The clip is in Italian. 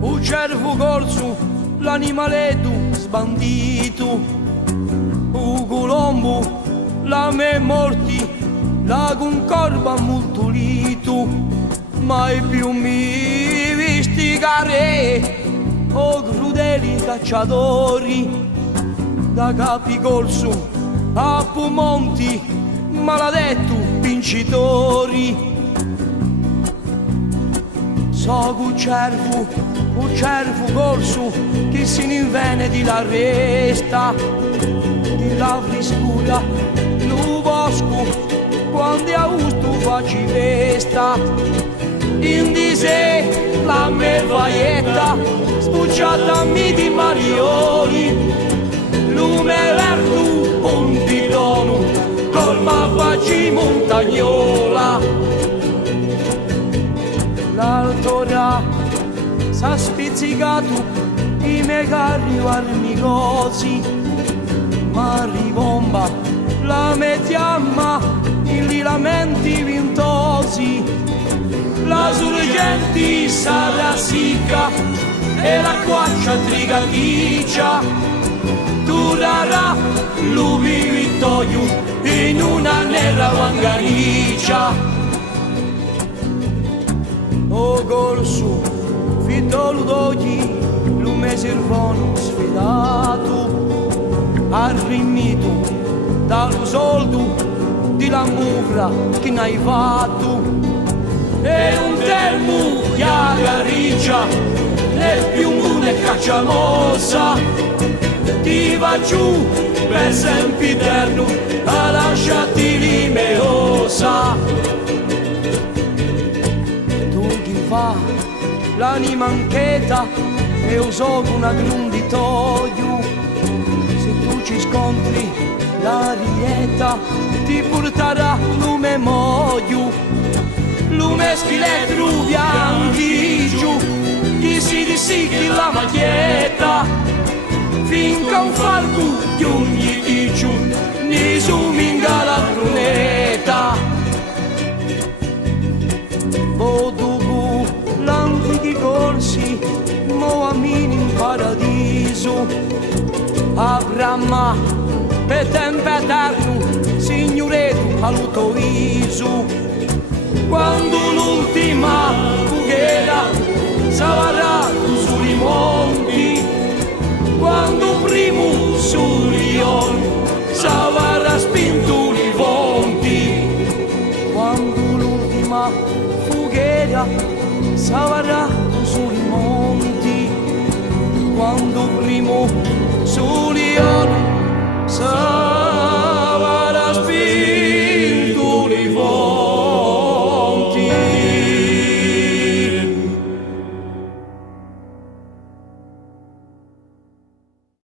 un cervo corso, l'animaletto sbandito, un colombo, la me morti, la concorba ammutolito, mai più mi vistigare, o crudeli cacciatori, da Capigolso a Pumonti, maledetto vincitori. So un cervo corso che si invene di la resta, di la friscura, lo bosco, quando a usto facci vesta. In di sé la mervaietta, sbucciatami di marioli, lume verdu, ponti dono, col mappaci montagnola. L'altora s'ha spizzicato i miei carri armicosi, ma ribomba la mettiamma in li lamenti vintosi. La sorgenti sarà sicca e la quaccia trigaticcia durerà lupi vittorio in una nera vanganiccia. O corso, fitolo d'oggi, lume servono sfidato, arrimito dallo soldo di la mufra che n'hai fatto. E un termo che agariccia nel piumone cacciamossa, ti va giù per sempiterno a lasciarti limeosa. L'anima inquieta e uso una grunditoio, se tu ci scontri la rieta ti porterà lume moio, lume scheletro bianchi giù, chi si dissigli la maglietta, finché un falco di ogni ticciu ne suminga la brunetta. L'antichi corsi, moamini in paradiso, Abrama, per tempo eterno, signoreto aluto viso. Quando l'ultima fughiera s'avarrà sui monti, quando primo surion s'avarrà spinto i vonti, quando l'ultima fughiera s'avarrà sui monti, quando primo sole sarà